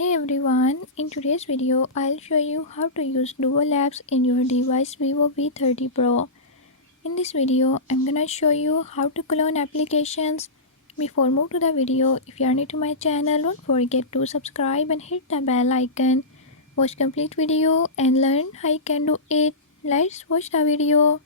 Hey everyone, in today's video I'll show you how to use dual apps in your device Vivo V30 Pro. In this video I'm gonna show you how to clone applications. Before move to the video, if you are new to my channel, don't forget to subscribe and hit the bell icon. Watch complete video and learn how you can do it. Let's watch the video.